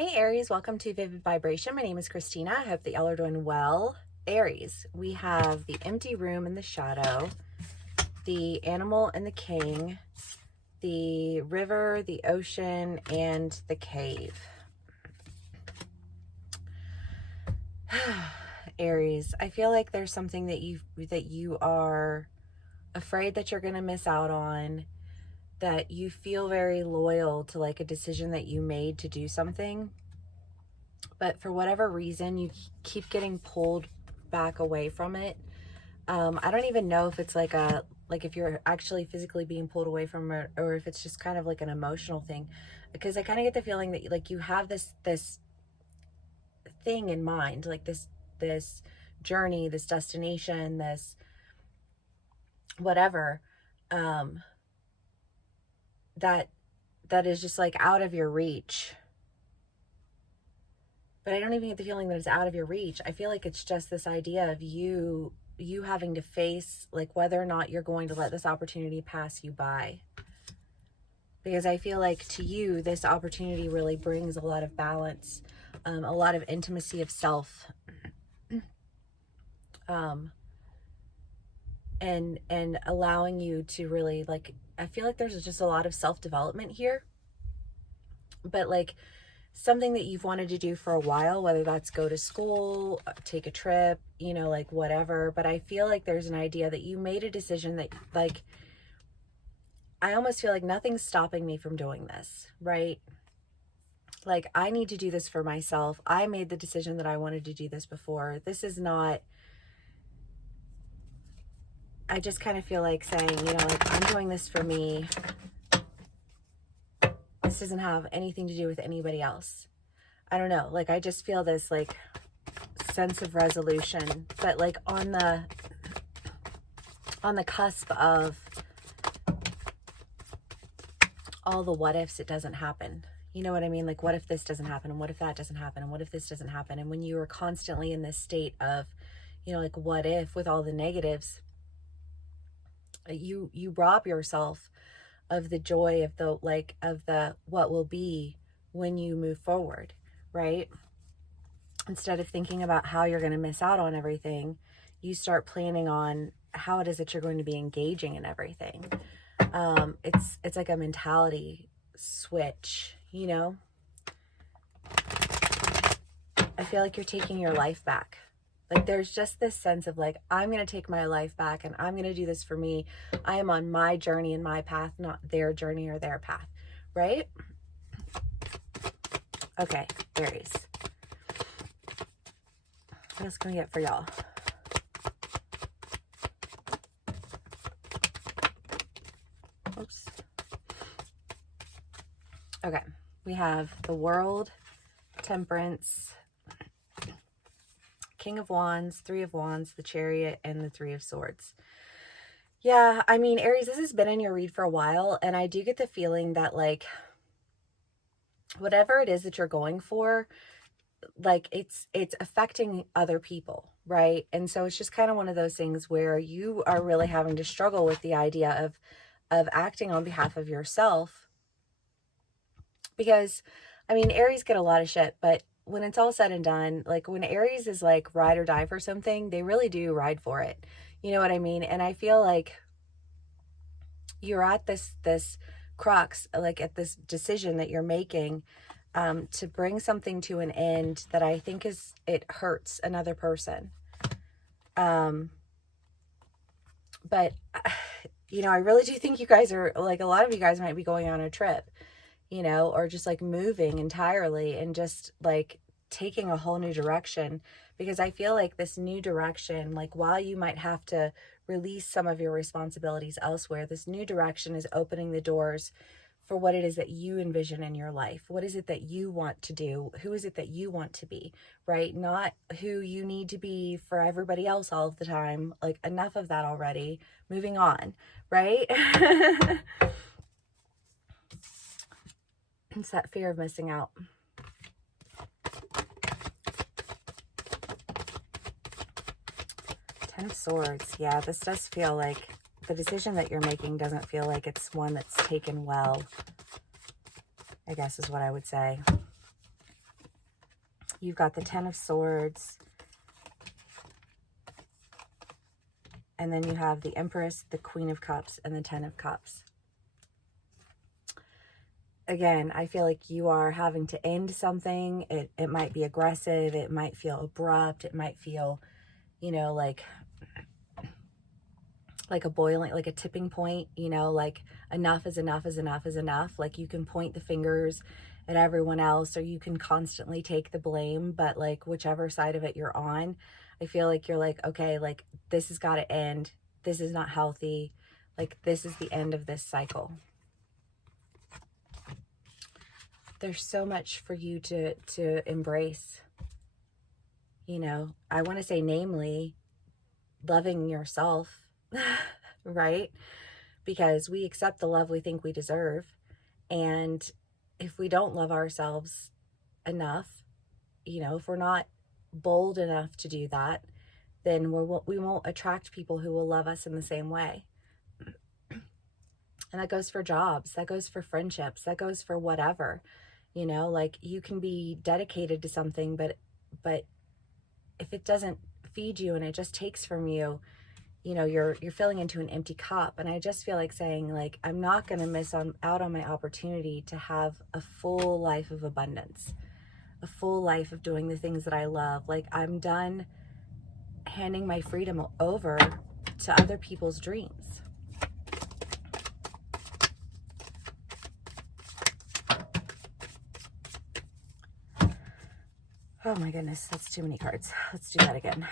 Hey Aries, welcome to Vivid Vibration. My name is Christina. I hope that y'all are doing well. Aries, we have the empty room and the shadow, the animal and the king, the river, the ocean, and the cave. Aries, I feel like there's something that you are afraid that you're going to miss out on, that you feel very loyal to like a decision that you made to do something. But for whatever reason, you keep getting pulled back away from it. I don't even know if it's like if you're actually physically being pulled away from it, or if it's just kind of like an emotional thing, because I kind of get the feeling that like you have this thing in mind, like this journey, this destination, this whatever, um, that is just like out of your reach. But I don't even get the feeling that it's out of your reach. I feel like it's just this idea of you having to face like whether or not you're going to let this opportunity pass you by. Because I feel like to you, this opportunity really brings a lot of balance, a lot of intimacy of self, and allowing you to really like, I feel like there's just a lot of self-development here, but like something that you've wanted to do for a while, whether that's go to school, take a trip, like whatever. But I feel like there's an idea that you made a decision that like, I almost feel like nothing's stopping me from doing this, right? Like I need to do this for myself. I made the decision that I wanted to do this before. This is not, I just kind of feel like saying, like I'm doing this for me. This doesn't have anything to do with anybody else. I don't know. Like I just feel this like sense of resolution, but like on the cusp of all the what ifs, it doesn't happen. You know what I mean? Like, what if this doesn't happen? And what if that doesn't happen? And what if this doesn't happen? And when you are constantly in this state of, like, what if, with all the negatives, you rob yourself of the joy of the what will be when you move forward, right? Instead of thinking about how you're going to miss out on everything, you start planning on how it is that you're going to be engaging in everything. It's like a mentality switch, I feel like you're taking your life back. Like there's just this sense of like, I'm going to take my life back and I'm going to do this for me. I am on my journey and my path, not their journey or their path, right? Okay, Aries. What else can we get for y'all? Oops. Okay, we have the World, Temperance, King of Wands, Three of Wands, the Chariot, and the Three of Swords. Yeah, I mean, Aries, this has been in your read for a while, and I do get the feeling that, like, whatever it is that you're going for, like, it's affecting other people, right? And so it's just kind of one of those things where you are really having to struggle with the idea of acting on behalf of yourself. Because, I mean, Aries get a lot of shit, but when it's all said and done, like when Aries is like ride or die for something, they really do ride for it. You know what I mean? And I feel like you're at this crux, like at this decision that you're making, to bring something to an end that I think it hurts another person. But I really do think you guys are like, a lot of you guys might be going on a trip, or just like moving entirely and just like taking a whole new direction. Because I feel like this new direction, like while you might have to release some of your responsibilities elsewhere, this new direction is opening the doors for what it is that you envision in your life. What is it that you want to do? Who is it that you want to be, right? Not who you need to be for everybody else all of the time. Like enough of that already. Moving on, right? It's that fear of missing out. Ten of Swords. Yeah, this does feel like the decision that you're making doesn't feel like it's one that's taken well, I guess is what I would say. You've got the Ten of Swords. And then you have the Empress, the Queen of Cups, and the Ten of Cups. Again, I feel like you are having to end something. It might be aggressive. It might feel abrupt. It might feel, you know, like a boiling, like a tipping point, you know, like enough is enough is enough is enough. Like you can point the fingers at everyone else, or you can constantly take the blame, but like whichever side of it you're on, I feel like you're like, okay, like this has got to end. This is not healthy. Like this is the end of this cycle. There's so much for you to embrace. You know, I want to say, namely, loving yourself, right? Because we accept the love we think we deserve. And if we don't love ourselves enough, you know, if we're not bold enough to do that, then we won't attract people who will love us in the same way. And that goes for jobs, that goes for friendships, that goes for whatever. You know, like you can be dedicated to something, but if it doesn't feed you and it just takes from you, you know, you're filling into an empty cup. And I just feel like saying, like, I'm not going to miss out on my opportunity to have a full life of abundance, a full life of doing the things that I love. Like, I'm done handing my freedom over to other people's dreams. Oh my goodness, that's too many cards. Let's do that again.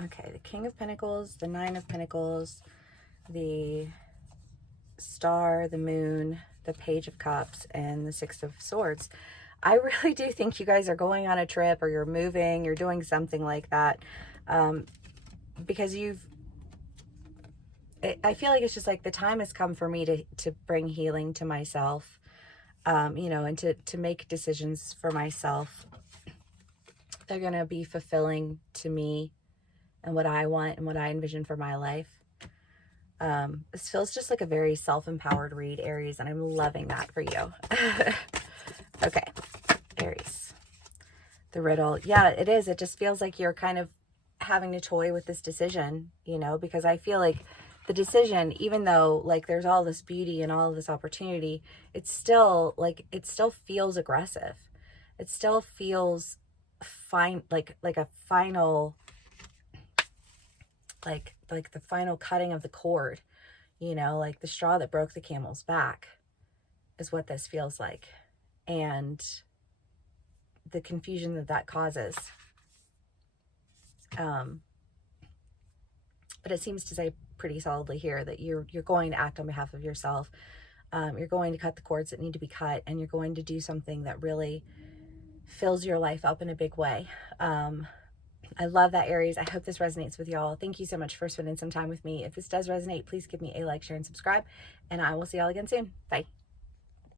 Okay, the King of Pentacles, the Nine of Pentacles, the Star, the Moon, the Page of Cups, and the Six of Swords. I really do think you guys are going on a trip, or you're moving, you're doing something like that, because I feel like it's just like the time has come for me to bring healing to myself, you know, and to make decisions for myself. They're going to be fulfilling to me and what I want and what I envision for my life. This feels just like a very self-empowered read, Aries, and I'm loving that for you. Okay, Aries. The riddle. Yeah, it is. It just feels like you're kind of having to toy with this decision, you know, because I feel like the decision, even though like there's all this beauty and all of this opportunity, it's still like, it still feels aggressive. It still feels fine, like a final, like the final cutting of the cord, you know, like the straw that broke the camel's back is what this feels like. And the confusion that causes. But it seems to say pretty solidly here that you're going to act on behalf of yourself. You're going to cut the cords that need to be cut, and you're going to do something that really fills your life up in a big way. I love that, Aries. I hope this resonates with y'all. Thank you so much for spending some time with me. If this does resonate, please give me a like, share, and subscribe, and I will see y'all again soon. Bye.